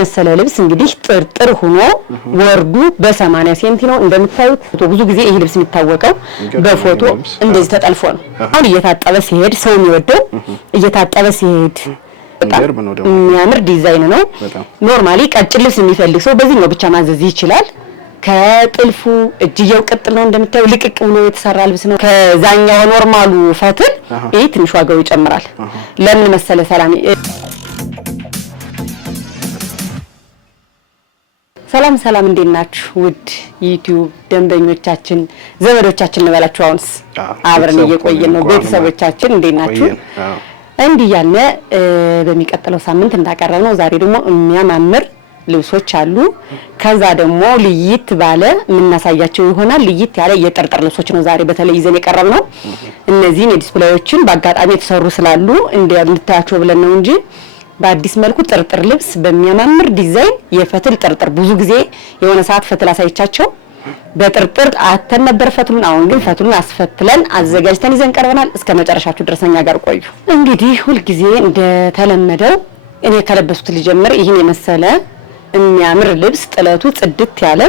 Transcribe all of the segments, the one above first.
የመሰለ ልብስ እንግዲህ ጥርጥር ሆኖ ወርዱ በ80 ሴንቲ ነው እንደምታዩት። ብዙ ጊዜ ይሄ ልብስ የሚታወቀው በፎቶ እንደዚህ ተጠልፎ ነው። አሁን እየታጠበ ሲሄድ ሰው የሚወደው እየታጠበ ሲሄድ በጣም የሚያምር ዲዛይን ነው። ኖርማሊ ቀጭን ልብስ የሚፈልግ ሰው በዚህ ነው ብቻ ማዘዝ ይችላል። ከጥልፉ እጅየው ቅጥል ነው እንደምታዩ ልቅቅ ብሎ የተሰራ ልብስ ነው። ከዛኛው ኖርማሉ ፈትል ይሄ ትንሽ ዋጋው ይጨምራል። ለምን መሰለ ሰላም ሰላም እንዴት ናችሁ? ውድ ዩቲዩብ ደንበኞቻችን ዘመዶቻችን እንበላችሁ። አሁንስ አብረን እየቆየን ነው። ቤተሰቦቻችን እንዴት ናችሁ? እንዲህ ያለ በሚቀጥለው ሳምንት እንዳቀረብ ነው። ዛሬ ደግሞ የሚያማምር ልብሶች አሉ። ከዛ ደግሞ ልይት ባለ የምናሳያቸው ይሆናል። ልይት ያለ የጥርጥር ልብሶች ነው ዛሬ በተለይ ይዘን የቀረብ ነው። እነዚህን የዲስፕሌዮችን በአጋጣሚ የተሰሩ ስላሉ እንድታያቸው ብለን ነው እንጂ በአዲስ መልኩ ጥርጥር ልብስ በሚያማምር ዲዛይን የፈትል ጥርጥር ብዙ ጊዜ የሆነ ሰዓት ፈትል አሳይቻቸው በጥርጥር አተን ነበር ፈትሉን። አሁን ግን ፈትሉን አስፈትለን አዘጋጅተን ይዘን ቀርበናል። እስከ መጨረሻችሁ ድረስኛ ጋር ቆዩ። እንግዲህ ሁል ጊዜ እንደተለመደው እኔ ከለበሱት ልጀምር። ይሄን የመሰለ የሚያምር ልብስ ጥለቱ ጽድት ያለ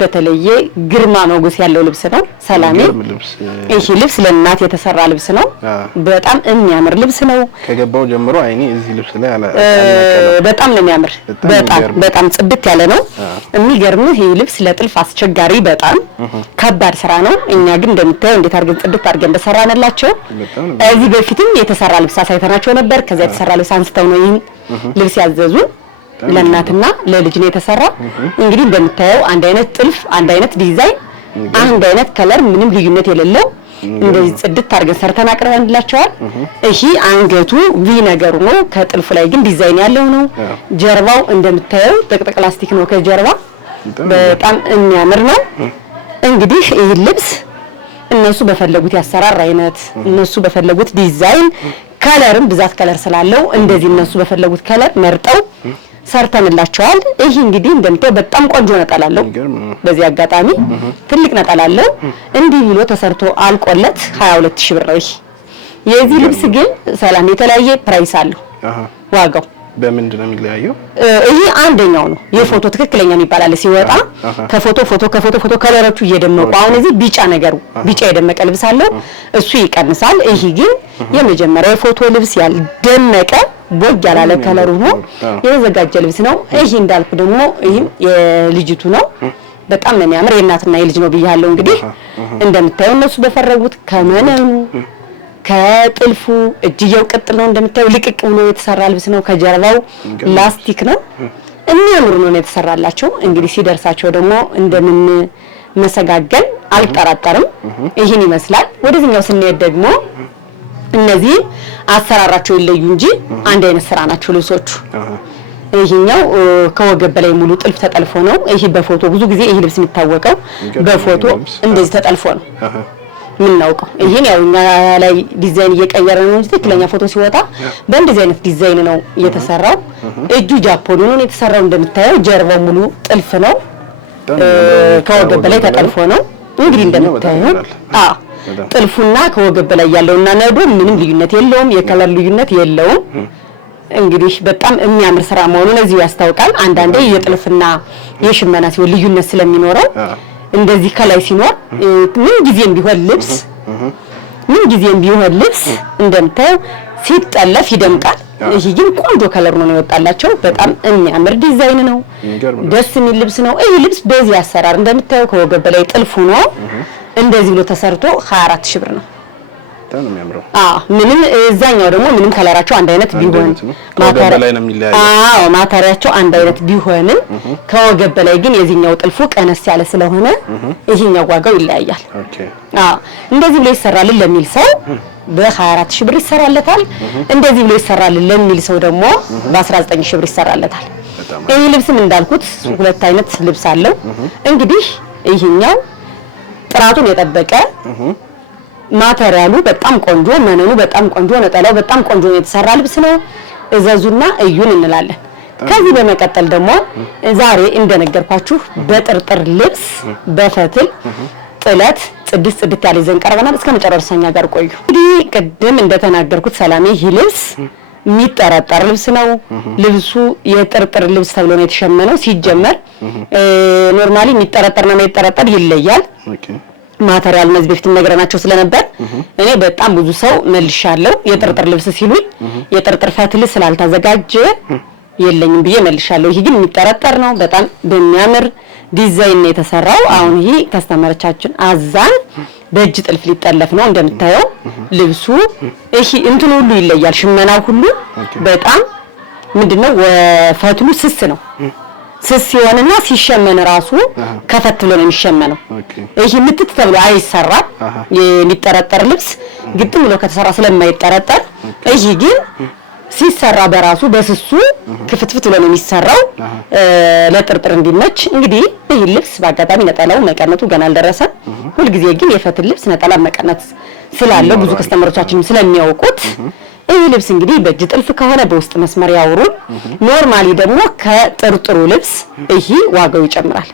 በተለየ ግርማ ሞገስ ያለው ልብስ ነው። ሰላሜ ይሄ ልብስ ለእናት የተሰራ ልብስ ነው። በጣም የሚያምር ልብስ ነው። ከገባው ጀምሮ አይኔ እዚህ ልብስ ላይ በጣም ነው የሚያምር። በጣም ጽድት ያለ ነው። የሚገርምህ ይሄ ልብስ ለጥልፍ አስቸጋሪ በጣም ከባድ ስራ ነው። እኛ ግን እንደምታየው እንዴት አድርገን ጽድት አድርገን እንደሰራንላቸው እዚህ በፊትም የተሰራ ልብስ አሳይተናቸው ነበር። ከዛ የተሰራ ልብስ አንስተው ነው ይሄን ልብስ ያዘዙን። ለእናትና ለልጅ ነው የተሰራ። እንግዲህ እንደምታየው አንድ አይነት ጥልፍ፣ አንድ አይነት ዲዛይን፣ አንድ አይነት ከለር ምንም ልዩነት የሌለው እንደዚህ ጽድት አድርገን ሰርተን አቅርበንላቸዋል። እሺ አንገቱ ቪ ነገሩ ነው። ከጥልፉ ላይ ግን ዲዛይን ያለው ነው። ጀርባው እንደምታየው ጥቅጥቅ ላስቲክ ነው። ከጀርባ በጣም የሚያምር ነው። እንግዲህ ይህ ልብስ እነሱ በፈለጉት ያሰራር አይነት እነሱ በፈለጉት ዲዛይን ከለርም ብዛት ከለር ስላለው እንደዚህ እነሱ በፈለጉት ከለር መርጠው ሰርተንላቸዋል። ይሄ እንግዲህ እንደምታየው በጣም ቆንጆ ነጠላለው። በዚህ አጋጣሚ ትልቅ ነጠላለው እንዲህ ብሎ ተሰርቶ አልቆለት 22000 ብር ነው። የዚህ ልብስ ግን ሰላም የተለያየ ፕራይስ አለው። ዋጋው በምንድን ነው የሚለያየው? ይሄ አንደኛው ነው የፎቶ ትክክለኛ የሚባል ሲወጣ ከፎቶ ከለሮቹ እየደመቁ አሁን እዚህ ቢጫ ነገሩ ቢጫ የደመቀ ልብስ አለው እሱ ይቀንሳል። ይሄ ግን የመጀመሪያው የፎቶ ልብስ ያልደመቀ ቦግ ያላለ ከለሩ ነው የተዘጋጀ ልብስ ነው። ይሄ እንዳልኩ ደግሞ ይሄም የልጅቱ ነው። በጣም ነው የሚያምር የእናትና የልጅ ነው ብያለሁ። እንግዲህ እንደምታየው እነሱ በፈረጉት ከመነኑ ከጥልፉ እጅየው ቅጥል ነው እንደምታየው ልቅቅ ብሎ የተሰራ ልብስ ነው። ከጀርባው ላስቲክ ነው። የሚያምር ነው የተሰራላቸው። እንግዲህ ሲደርሳቸው ደግሞ እንደምን መሰጋገን አልጠራጠርም። ይሄን ይመስላል። ወደዚህኛው ስንሄድ ደግሞ እነዚህ አሰራራቸው ይለዩ እንጂ አንድ አይነት ስራ ናቸው ልብሶቹ። ይሄኛው ከወገብ በላይ ሙሉ ጥልፍ ተጠልፎ ነው። ይሄ በፎቶ ብዙ ጊዜ ይሄ ልብስ የሚታወቀው በፎቶ እንደዚህ ተጠልፎ ነው ምናውቀው። ይሄን ያው እኛ ላይ ዲዛይን እየቀየረ ነው እንጂ ትክክለኛ ፎቶ ሲወጣ በእንደዚህ አይነት ዲዛይን ነው የተሰራው። እጁ ጃፖኒ ነው የተሰራው። እንደምታየው ጀርባው ሙሉ ጥልፍ ነው። ከወገብ በላይ ተጠልፎ ነው። እንግዲህ እንደምታየው ጥልፉና ከወገብ በላይ ያለውና ነዶ ምንም ልዩነት የለውም። የከለር ልዩነት የለውም። እንግዲህ በጣም የሚያምር ስራ መሆኑን እዚሁ ያስታውቃል። አንዳንዴ የጥልፍና የሽመና ሲሆን ልዩነት ስለሚኖረው እንደዚህ ከላይ ሲኖር ምን ጊዜም ቢሆን ልብስ እንደምታየው ሲጠለፍ ይደምቃል። ይሄ ግን ቆንጆ ከለር ነው የወጣላቸው። በጣም የሚያምር ዲዛይን ነው። ደስ የሚል ልብስ ነው። ይሄ ልብስ በዚህ አሰራር እንደምታየው ከወገብ በላይ ጥልፉ ነው እንደዚህ ብሎ ተሰርቶ 24000 ብር ነው። በጣም ነው የሚያምረው። ምንም እዛኛው ደግሞ ምንም ከለራቸው አንድ አይነት ቢሆን ማተሪያቸው አንድ አይነት ቢሆንም ከወገብ በላይ ግን የዚህኛው ጥልፉ ቀነስ ያለ ስለሆነ ይሄኛው ዋጋው ይለያያል። እንደዚህ ብሎ ይሰራል ለሚል ሰው በ24000 ብር ይሰራለታል። እንደዚህ ብሎ ይሰራል ለሚል ሰው ደግሞ በ19000 ብር ይሰራለታል። ይሄ ልብስም እንዳልኩት ሁለት አይነት ልብስ አለው። እንግዲህ ይሄኛው ጥራቱን የጠበቀ ማተሪያሉ በጣም ቆንጆ፣ መነኑ በጣም ቆንጆ፣ ነጠላው በጣም ቆንጆ የተሰራ ልብስ ነው። እዘዙና እዩን እንላለን። ከዚህ በመቀጠል ደግሞ ዛሬ እንደነገርኳችሁ በጥርጥር ልብስ በፈትል ጥለት ጽድት ያለ ይዘን ቀርበናል። እስከ መጨረሻኛ ጋር ቆዩ። እንግዲህ ቅድም እንደተናገርኩት ሰላሜ ይህ ልብስ የሚጠረጠር ልብስ ነው። ልብሱ የጥርጥር ልብስ ተብሎ ነው የተሸመነው። ሲጀመር ኖርማሊ የሚጠረጠርና የማይጠረጠር ይለያል። ማቴሪያል እነዚህ በፊት ነገርናቸው ስለነበር እኔ በጣም ብዙ ሰው መልሻለሁ። የጥርጥር ልብስ ሲሉኝ የጥርጥር ፈትል ስላልተዘጋጀ የለኝም ብዬ መልሻለሁ። ይሄ ግን የሚጠረጠር ነው። በጣም በሚያምር ዲዛይን ነው የተሰራው። አሁን ይሄ ከስተመሮቻችን አዛን በእጅ ጥልፍ ሊጠለፍ ነው። እንደምታየው ልብሱ ይሄ እንትን ሁሉ ይለያል። ሽመናው ሁሉ በጣም ምንድነው ፈትሉ ስስ ነው። ስስ ሲሆንና ሲሸመን ራሱ ከፈት ብሎ ነው የሚሸመነው። ይሄ ምትት ተብሎ አይሰራም። የሚጠረጠር ልብስ ግጥም ብሎ ከተሰራ ስለማይጠረጠር ይሄ ግን ሲሰራ በራሱ በስሱ ክፍትፍት ብሎ ነው የሚሰራው ለጥርጥር እንዲመች። እንግዲህ ይህ ልብስ በአጋጣሚ ነጠላው መቀነቱ ገና አልደረሰም። ሁሉ ጊዜ ግን የፈትል ልብስ ነጠላ መቀነት ስላለው ብዙ ከስተመሮቻችን ስለሚያውቁት ይህ ልብስ እንግዲህ በእጅ ጥልፍ ከሆነ በውስጥ መስመር ያውሩ። ኖርማሊ ደግሞ ከጥርጥሩ ልብስ ይሄ ዋጋው ይጨምራል።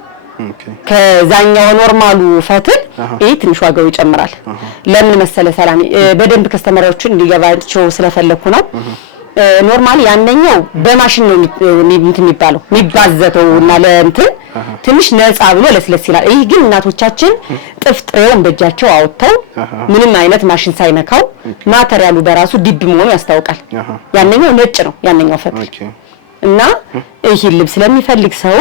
ከዛኛው ኖርማሉ ፈትል ይሄ ትንሽ ዋጋው ይጨምራል። ለምን መሰለ ሰላም በደንብ ከስተመሮችን እንዲገባቸው ስለፈለኩ ነው። ኖርማሊ ያንኛው በማሽን ነው የሚባለው የሚባዘተውና ለእንትን ትንሽ ነፃ ብሎ ለስለስ ይላል። ይሄ ግን እናቶቻችን ጥፍጥሬውን በእጃቸው አውጥተው ምንም አይነት ማሽን ሳይነካው ማቴሪያሉ በራሱ ዲብ መሆኑ ያስታውቃል። ያንኛው ነጭ ነው ያንኛው ፈትል እና ይሄ ልብስ ለሚፈልግ ሰው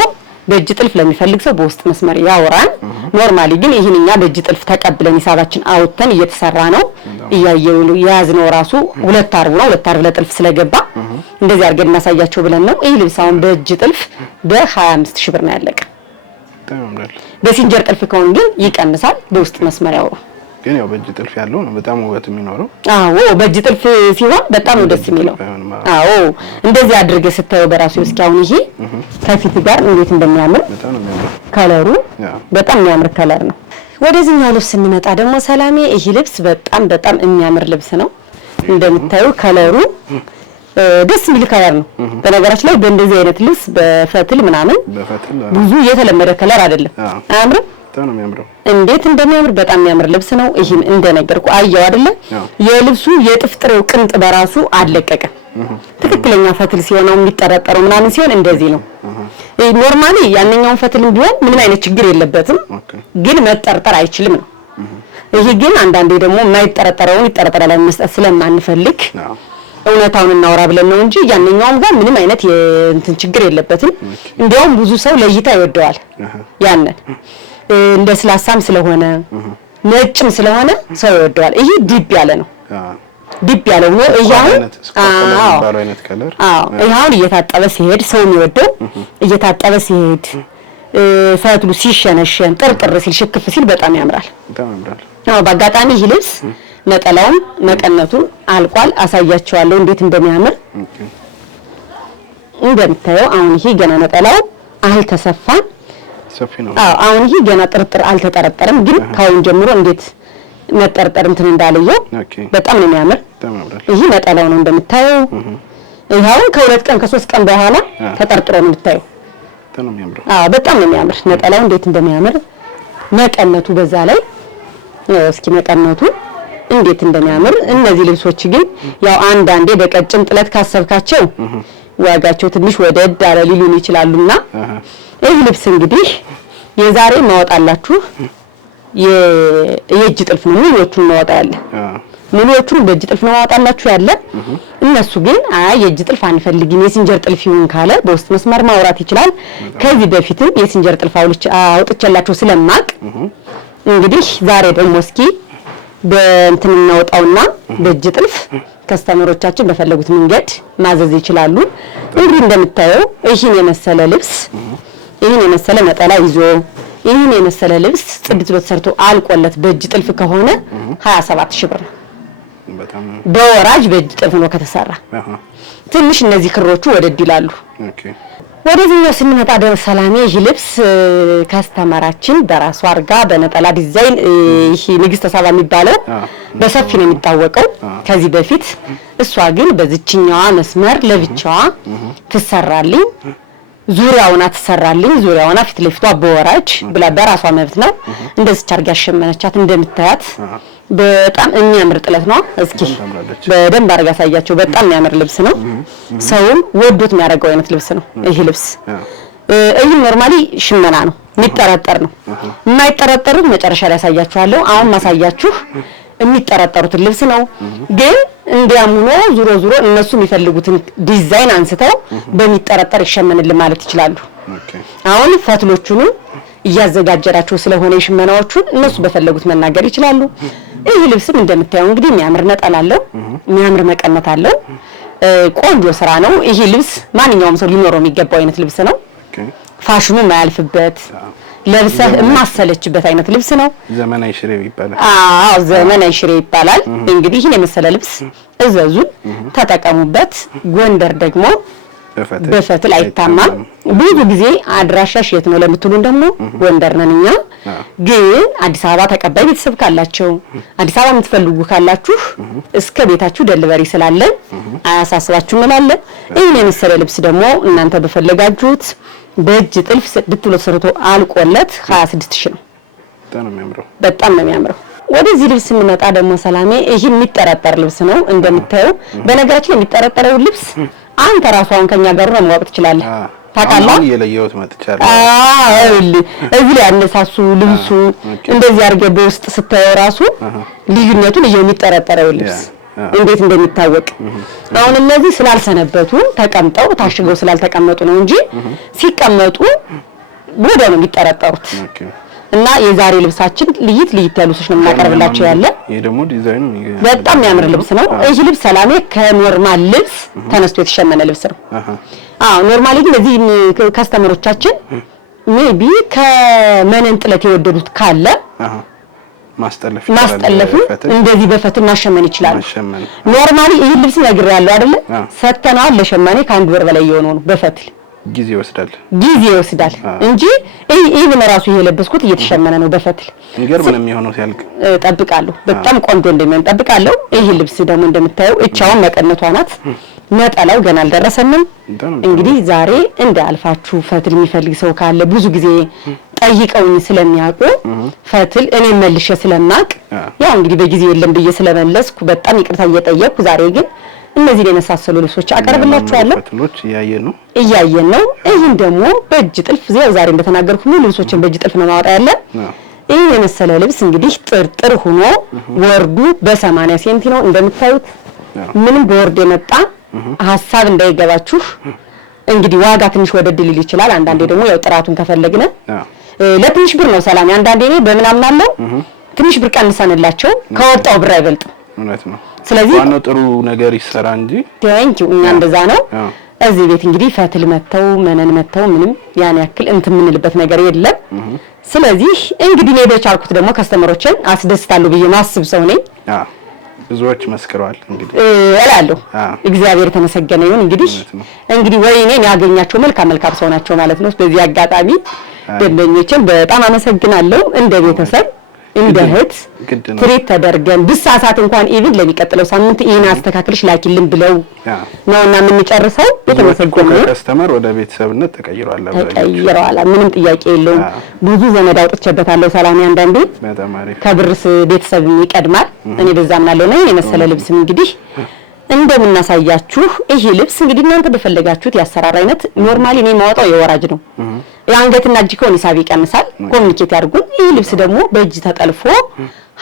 በእጅ ጥልፍ ለሚፈልግ ሰው በውስጥ መስመር ያወራን። ኖርማሊ ግን ይሄንኛ በእጅ ጥልፍ ተቀብለን ሂሳባችን አውጥተን እየተሰራ ነው እያየው ያዝነው ራሱ 2 አርብ ነው። 2 አርብ ለጥልፍ ስለገባ እንደዚህ አድርገን እናሳያቸው ብለን ነው። ይሄ ልብስ አሁን በእጅ ጥልፍ በ25000 ብር ነው ያለቀ። በሲንጀር ጥልፍ ከሆነ ግን ይቀንሳል። በውስጥ መስመር ያወሩ ግን ያው በእጅ ጥልፍ ያለው ነው በጣም ውበት የሚኖረው። አዎ በእጅ ጥልፍ ሲሆን በጣም ነው ደስ የሚለው። አዎ እንደዚህ አድርገህ ስታየው በራሱ እስኪ አሁን ይሄ ከፊት ጋር እንዴት እንደሚያምር በጣም ነው የሚያምር። ከለሩ በጣም የሚያምር ከለር ነው። ወደዚህኛው ልብስ ስንመጣ ደግሞ ሰላሜ ይሄ ልብስ በጣም የሚያምር ልብስ ነው። እንደምታዩ ከለሩ ደስ የሚል ከለር ነው። በነገራችን ላይ በእንደዚህ አይነት ልብስ በፈትል ምናምን ብዙ የተለመደ ከለር አይደለም። አያምርም? በጣም ነው የሚያምረው። እንዴት እንደሚያምር በጣም የሚያምር ልብስ ነው። ይሄን እንደነገርኩ አየው አይደለ? የልብሱ የጥፍጥሬው ቅንጥ በራሱ አለቀቀ። ትክክለኛ ፈትል ሲሆን ነው የሚጠረጠረው ምናምን ሲሆን እንደዚህ ነው። ኖርማሊ ያንኛውን ፈትልም ቢሆን ምንም አይነት ችግር የለበትም፣ ግን መጠርጠር አይችልም ነው። ይሄ ግን አንዳንዴ ደግሞ የማይጠረጠረውን ይጠረጠራል መስጠት ስለማንፈልግ እውነታውን እናወራ ብለን ነው እንጂ ያንኛውም ጋር ምንም አይነት የእንትን ችግር የለበትም። እንዲያውም ብዙ ሰው ለይታ ይወደዋል። ያንን እንደ ስላሳም ስለሆነ ነጭም ስለሆነ ሰው ይወደዋል። ይሄ ዲፕ ያለ ነው። ዲፕ ያለው ነው። ይሄው ይሄው እየታጠበ ሲሄድ ሰው የሚወደው እየታጠበ ሲሄድ ፈትሉ ሲሸነሸን ጥርጥር ሲል ሽክፍ ሲል በጣም ያምራል። አዎ በአጋጣሚ ይሄ ልብስ ነጠላውን መቀነቱን አልቋል። አሳያቸዋለሁ እንዴት እንደሚያምር። እንደምታየው አሁን ይሄ ገና ነጠላው አልተሰፋም። አሁን ይሄ ገና ጥርጥር አልተጠረጠረም፣ ግን ካሁን ጀምሮ እንዴት መጠርጠር እንትን እንዳለየው በጣም ነው የሚያምር። ይሄ ነጠላው ነው እንደምታየው። ይሄው ከ2 ቀን ከ3 ቀን በኋላ ተጠርጥሮ ነው የምታየው። በጣም ነው የሚያምር ነጠላው እንዴት እንደሚያምር። መቀነቱ በዛ ላይ እስኪ መቀነቱ እንዴት እንደሚያምር። እነዚህ ልብሶች ግን ያው አንዳንዴ በቀጭን ጥለት ካሰብካቸው ዋጋቸው ትንሽ ወደድ አለ ሊሉን ይችላሉና ይህ ልብስ እንግዲህ የዛሬ ማወጣላችሁ የእጅ ጥልፍ ነው። ሙሉዎቹን ማወጣ ያለ ሙሉዎቹን በእጅ ጥልፍ ነው ማወጣላችሁ ያለ። እነሱ ግን የእጅ ጥልፍ አንፈልግም የሲንጀር ጥልፍ ይሁን ካለ በውስጥ መስመር ማውራት ይችላል። ከዚህ በፊትም የሲንጀር ጥልፍ አውጥቼላችሁ ስለማቅ እንግዲህ ዛሬ ደግሞ እስኪ በእንትን እናወጣውና በእጅ ጥልፍ ከስተመሮቻችን በፈለጉት መንገድ ማዘዝ ይችላሉ። እንግዲህ እንደምታየው ይሄን የመሰለ ልብስ ይሄን የመሰለ ነጠላ ይዞ ይሄን የመሰለ ልብስ ጽድት ብሎ ተሰርቶ አልቆለት በእጅ ጥልፍ ከሆነ 27000 ብር ነው። በወራጅ በእጅ ጥልፍ ነው ከተሰራ። ትንሽ እነዚህ ክሮቹ ወደድ ይላሉ። ወደዚህኛው ስንመጣ ደግሞ ሰላሜ ይሄ ልብስ ከስተመራችን በራሷ አርጋ በነጠላ ዲዛይን ይሄ ንግስት ሳባ የሚባለው በሰፊ ነው የሚታወቀው ከዚህ በፊት። እሷ ግን በዚህኛዋ መስመር ለብቻዋ ትሰራልኝ፣ ዙሪያውና ትሰራልኝ፣ ዙሪያውና ፊት ለፊቷ በወራጅ ብላ በራሷ መብት ነው እንደዚህ አርጋ ያሸመነቻት። እንደምታያት በጣም የሚያምር ጥለት ነው። እስኪ በደንብ አድርጋ ያሳያቸው። በጣም የሚያምር ልብስ ነው። ሰውም ወዶት የሚያደርገው አይነት ልብስ ነው ይሄ ልብስ። ይሄ ኖርማሊ ሽመና ነው የሚጠረጠር ነው። የማይጠረጠሩት መጨረሻ ላይ ያሳያችኋለሁ። አሁን ማሳያችሁ የሚጠረጠሩትን ልብስ ነው። ግን እንዲያምኖ ዙሮ እነሱ የሚፈልጉትን ዲዛይን አንስተው በሚጠረጠር ይሸመንልን ማለት ይችላሉ። አሁን ፈትሎቹን እያዘጋጀራቸው ስለሆነ የሽመናዎቹን እነሱ በፈለጉት መናገር ይችላሉ። ይሄ ልብስም እንደምታየው እንግዲህ የሚያምር ነጠላ አለው፣ የሚያምር መቀነት አለው። ቆንጆ ስራ ነው። ይሄ ልብስ ማንኛውም ሰው ሊኖረው የሚገባው አይነት ልብስ ነው። ፋሽኑ የማያልፍበት ለብሰህ የማሰለችበት አይነት ልብስ ነው። ዘመናዊ ሽሬ ይባላል። ዘመናዊ ሽሬ ይባላል። እንግዲህ ይሄን የመሰለ ልብስ እዘዙን፣ ተጠቀሙበት። ጎንደር ደግሞ በፈትል አይታማም። ብዙ ጊዜ አድራሻሽ የት ነው ለምትሉን ደግሞ ጎንደር ነን እኛ። ግን አዲስ አበባ ተቀባይ ቤተሰብ ካላችሁ፣ አዲስ አበባ የምትፈልጉ ካላችሁ እስከ ቤታችሁ ደሊቨሪ ስላለን አያሳስባችሁ እንላለን። ይሄን የመሰለ ልብስ ደግሞ እናንተ በፈለጋችሁት በእጅ ጥልፍ ስድስት ብሎ ተሰርቶ አልቆለት 26000 ነው። በጣም ነው የሚያምረው። ወደዚህ ልብስ ስንመጣ ደግሞ ሰላሜ ይሄ የሚጠረጠር ልብስ ነው እንደምታየው። በነገራችን ላይ የሚጠረጠረው ልብስ አንተ ራስዋን ከኛ ጋር ነው ማወቅ ትችላለህ። ታውቃለህ? የለየሁት መጥቻለሁ። እዚህ ላይ ያነሳሱ ልብሱ እንደዚህ አድርገህ በውስጥ ስታየው ራሱ ልዩነቱን የሚጠረጠረው ልብስ እንዴት እንደሚታወቅ አሁን እነዚህ ስላልሰነበቱ ተቀምጠው ታሽገው ስላልተቀመጡ ነው እንጂ ሲቀመጡ ወዲያው ነው የሚጠረጠሩት። እና የዛሬ ልብሳችን ልይት ያሉ ሰዎች ነው የምናቀርብላችሁ ያለ። ይሄ ደግሞ ዲዛይኑ በጣም የሚያምር ልብስ ነው። ይሄ ልብስ ሰላሜ ከኖርማል ልብስ ተነስቶ የተሸመነ ልብስ ነው። ኖርማሊ ግን እዚህ ካስተመሮቻችን ሜቢ ከመነን ጥለት የወደዱት ካለ ማስጠለፉ እንደዚህ በፈትል ማሸመን ይችላል። ኖርማሊ ይሄ ልብስ ነግሬያለሁ አይደለ? ሰተናል ለሸማኔ ከአንድ ወር በላይ የሆነው ነው በፈትል ጊዜ ይወስዳል እንጂ ኢቭን ራሱ ይሄ ለበስኩት እየተሸመነ ነው በፈትል። እንገርም ነው የሚሆነው ሲያልቅ ጠብቃለሁ። በጣም ቆንጆ እንደሚሆን ጠብቃለሁ። ይሄ ልብስ ደግሞ እንደምታየው እቻውን መቀነቷ ናት። ነጠላው ገና አልደረሰንም። እንግዲህ ዛሬ እንዳልፋችሁ ፈትል የሚፈልግ ሰው ካለ ብዙ ጊዜ ጠይቀውኝ ስለሚያውቁ ፈትል እኔ መልሼ ስለማቅ ያው እንግዲህ በጊዜ የለም ብዬ ስለመለስኩ በጣም ይቅርታ እየጠየቅኩ ዛሬ ግን እነዚህ የመሳሰሉ ልብሶች አቀርብላችኋለሁ። ፈትሎች እያየን ነው። ይሄን ደግሞ በእጅ ጥልፍ ዛሬ እንደተናገርኩ ነው ልብሶችን በእጅ ጥልፍ ነው ማውጣት ያለ። ይሄ የመሰለ ልብስ እንግዲህ ጥርጥር ሆኖ ወርዱ በ80 ሴንቲ ነው እንደምታዩት። ምንም በወርድ የመጣ ሐሳብ እንዳይገባችሁ። እንግዲህ ዋጋ ትንሽ ወደድ ሊል ይችላል። አንዳንዴ ደግሞ ያው ጥራቱን ከፈለግነ ለትንሽ ብር ነው ሰላም። አንዳንዴ እኔ በምናምን አለው ትንሽ ብር ቀንሰንላቸው ከወጣው ብር አይበልጥም። እውነት ነው። ስለዚህ ዋናው ጥሩ ነገር ይሰራ እንጂ ቴንኪው እኛ እንደዛ ነው። እዚህ ቤት እንግዲህ ፈትል መተው መነን መተው ምንም ያን ያክል እንትን የምንልበት ነገር የለም። ስለዚህ እንግዲህ እኔ በቻልኩት ደግሞ ከስተመሮችን አስደስታለሁ ብዬ ማስብ ሰው ነኝ። ብዙዎች መስክረዋል እንግዲህ እላለሁ። እግዚአብሔር የተመሰገነ ይሁን። እንግዲህ ወይኔ ያገኛቸው መልካም ሰው ናቸው ማለት ነው። በዚህ አጋጣሚ ደንበኞችን በጣም አመሰግናለሁ። እንደ ቤተሰብ እንደ እህት ትሪት ተደርገን ብሳሳት እንኳን ኢቭን ለሚቀጥለው ሳምንት ይሄን አስተካክልሽ ላኪልን ብለው ነውና የምንጨርሰው። የተመሰገነ ከስተመር ወደ ቤተሰብነት ተቀይሯል። ምንም ጥያቄ የለውም። ብዙ ዘመድ አውጥቼበታለሁ ሰላም። አንዳንዴ ከብርስ ቤተሰብ ይቀድማል። እኔ በዛም ናለው ነው። የመሰለ ልብስም እንግዲህ እንደምናሳያችሁ ይሄ ልብስ እንግዲህ እናንተ በፈለጋችሁት ያሰራር አይነት ኖርማሊ እኔ ማወጣው የወራጅ ነው። የአንገትና እጅ ከሆነ ሂሳብ ይቀንሳል። ኮሚኒኬት ያድርጉን። ይሄ ልብስ ደግሞ በእጅ ተጠልፎ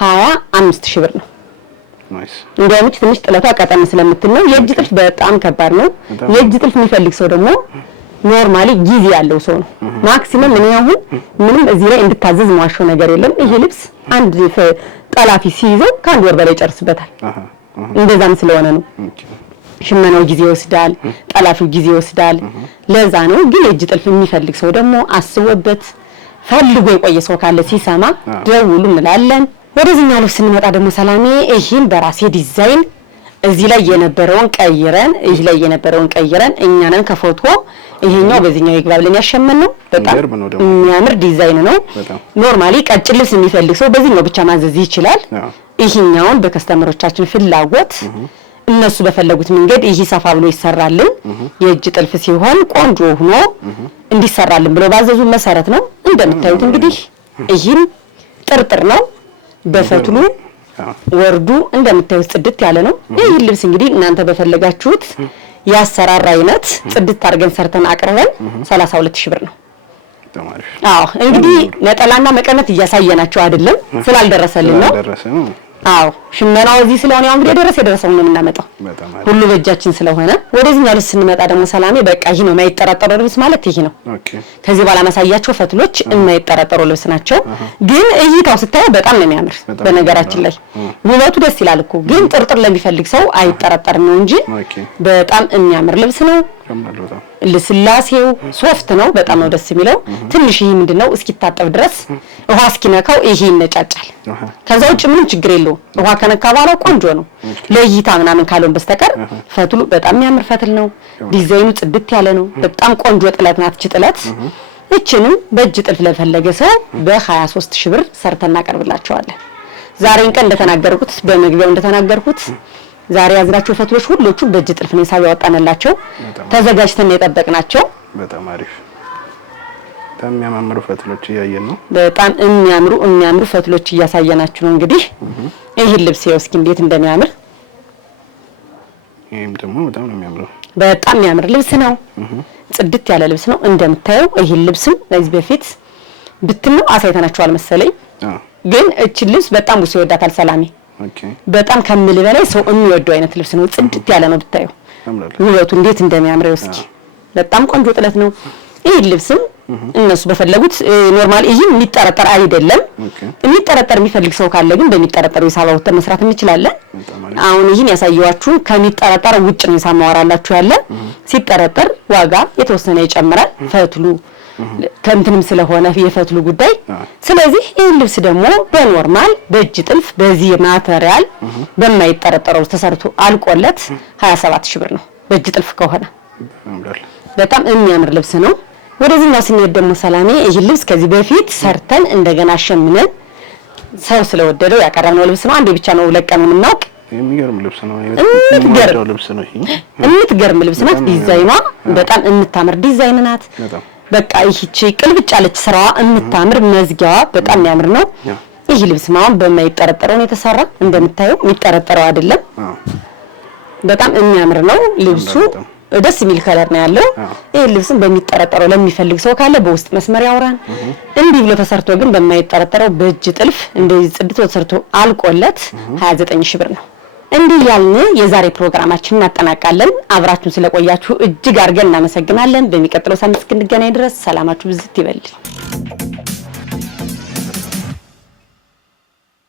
25000 ብር ነው። እንደውም ትንሽ ጥለቷ ቀጠን ስለምትል ነው። የእጅ ጥልፍ በጣም ከባድ ነው። የእጅ ጥልፍ የሚፈልግ ሰው ደግሞ ኖርማሊ ጊዜ ያለው ሰው ነው። ማክሲመም እኔ አሁን ምንም እዚህ ላይ እንድታዘዝ ማዋሸው ነገር የለም። ይሄ ልብስ አንድ ጠላፊ ሲይዘው ከአንድ ወር በላይ ይጨርስበታል። እንደዛም ስለሆነ ነው። ሽመናው ጊዜ ይወስዳል፣ ጠላፊው ጊዜ ይወስዳል። ለዛ ነው። ግን የእጅ ጥልፍ የሚፈልግ ሰው ደግሞ አስቦበት ፈልጎ የቆየ ሰው ካለ ሲሰማ ደውሉ እንላለን። ወደዚህኛው ልብስ ስንመጣ ደግሞ ሰላሜ ይሄን በራሴ ዲዛይን እዚህ ላይ የነበረውን ቀይረን እኛ ነን ከፎቶ ይሄኛው በዚህኛው ይግባ ብለን ያሸመነው። በጣም የሚያምር ዲዛይን ነው። ኖርማሊ ቀጭን ልብስ የሚፈልግ ሰው በዚህኛው ብቻ ማዘዝ ይችላል። ይሄኛውን በከስተመሮቻችን ፍላጎት እነሱ በፈለጉት መንገድ ይሄ ሰፋ ብሎ ይሰራልን። የእጅ ጥልፍ ሲሆን ቆንጆ ሆኖ እንዲሰራልን ብሎ ባዘዙ መሰረት ነው። እንደምታዩት እንግዲህ ይሄን ጥርጥር ነው በፈትሉ ወርዱ እንደምታዩት ጽድት ያለ ነው። ይህ ልብስ እንግዲህ እናንተ በፈለጋችሁት ያሰራር አይነት ጽድት አድርገን ሰርተን አቅርበን 32000 ብር ነው። አዎ እንግዲህ ነጠላና መቀነት እያሳየናቸው አይደለም ስላልደረሰልን ነው። አዎ ሽመናው እዚህ ስለሆነ ያው እንግዲህ የደረሰው ነው የምናመጣው ሁሉ በእጃችን ስለሆነ። ወደዚህኛው ልብስ ስንመጣ ደግሞ ሰላሜ በቃ ይሄ ነው የማይጠረጠረው ልብስ ማለት ይሄ ነው። ከዚህ በኋላ ማሳያቸው ፈትሎች የማይጠረጠረው ልብስ ናቸው። ግን እይታው ስታየው በጣም ነው የሚያምር። በነገራችን ላይ ውበቱ ደስ ይላል እኮ ግን ጥርጥር ለሚፈልግ ሰው አይጠረጠርም ነው እንጂ በጣም የሚያምር ልብስ ነው። ለስላሴው ሶፍት ነው። በጣም ነው ደስ የሚለው። ትንሽ ይሄ ምንድነው እስኪታጠብ ድረስ ውሃ እስኪነካው ይሄ ይነጫጫል። ከዛ ውጭ ምንም ችግር የለውም። ውሃ ከነካ በኋላ ቆንጆ ነው። ለእይታ ምናምን ካልሆነ በስተቀር ፈትሉ በጣም የሚያምር ፈትል ነው። ዲዛይኑ ጽድት ያለ ነው። በጣም ቆንጆ ጥለት ናት እቺ ጥለት። እቺንም በእጅ ጥልፍ ለፈለገ ሰው በ23000 ብር ሰርተን እናቀርብላቸዋለን። ዛሬን ቀን እንደተናገርኩት በመግቢያው እንደተናገርኩት ዛሬ ያዝራቸው ፈትሎች ሁሉቹ በእጅ ጥልፍ ነው ሳብ ያወጣንላቸው ተዘጋጅተን የጠበቅናቸው። በጣም አሪፍ በጣም የሚያማምሩ ፈትሎች እያየን ነው። በጣም የሚያምሩ ፈትሎች እያሳየናችሁ ነው። እንግዲህ ይሄ ልብስ ያው እስኪ እንዴት እንደሚያምር ይሄም ደግሞ በጣም ነው የሚያምረው። በጣም የሚያምር ልብስ ነው። ጽድት ያለ ልብስ ነው። እንደምታየው ይሄ ልብስም ለዚህ በፊት ብትነው አሳይተናችኋል መሰለኝ። ግን እቺ ልብስ በጣም ብዙ ይወዳታል ሰላሜ። በጣም ከምል በላይ ሰው የሚወደው አይነት ልብስ ነው። ጽድት ያለ ነው ብታዩ ውበቱ እንዴት እንደሚያምረው እስኪ በጣም ቆንጆ ጥለት ነው። ይሄ ልብስም እነሱ በፈለጉት ኖርማል ይሄ የሚጠረጠር አይደለም። የሚጠረጠር የሚፈልግ ሰው ካለ ግን በሚጠረጠረው ሂሳብ አውጥተን መስራት እንችላለን። አሁን ይሄን ያሳየዋችሁ ከሚጠረጠር ውጭ ነው ሂሳብ ማወራላችሁ ያለ። ሲጠረጠር ዋጋ የተወሰነ ይጨምራል ፈትሉ ከእንትንም ስለሆነ የፈትሉ ጉዳይ። ስለዚህ ይሄ ልብስ ደግሞ በኖርማል በእጅ ጥልፍ በዚህ ማቴሪያል በማይጠረጠረው ተሰርቶ አልቆለት 27000 ብር ነው በእጅ ጥልፍ ከሆነ። በጣም የሚያምር ልብስ ነው። ወደዚህኛው ስንሄድ ደግሞ ሰላሜ ይሄ ልብስ ከዚህ በፊት ሰርተን እንደገና አሸምነን ሰው ስለወደደው ያቀረብነው ልብስ ነው። አንዴ ብቻ ነው ለቀን የምናውቅ። የሚገርም ልብስ ነው። የምትገርም ልብስ ናት። ዲዛይኗ በጣም የምታምር ዲዛይን ናት። በቃ ይህቺ ቅልብጭ ያለች ስራዋ የምታምር መዝጊያዋ በጣም የሚያምር ነው። ይሄ ልብስ ማን በማይጠረጠረው ነው የተሰራ። እንደምታየው የሚጠረጠረው አይደለም። በጣም የሚያምር ነው ልብሱ። ደስ የሚል ከለር ነው ያለው። ይሄ ልብስን በሚጠረጠረው ለሚፈልግ ሰው ካለ በውስጥ መስመር ያውራን። እንዲህ ብሎ ተሰርቶ ግን በማይጠረጠረው በእጅ ጥልፍ እንደዚህ ጽድቶ ተሰርቶ አልቆለት 29000 ብር ነው። እንዲህ ያልን የዛሬ ፕሮግራማችንን እናጠናቃለን። አብራችሁን ስለቆያችሁ እጅግ አድርገን እናመሰግናለን። በሚቀጥለው ሳምንት እስክንገናኝ ድረስ ሰላማችሁ ብዝት ይበል።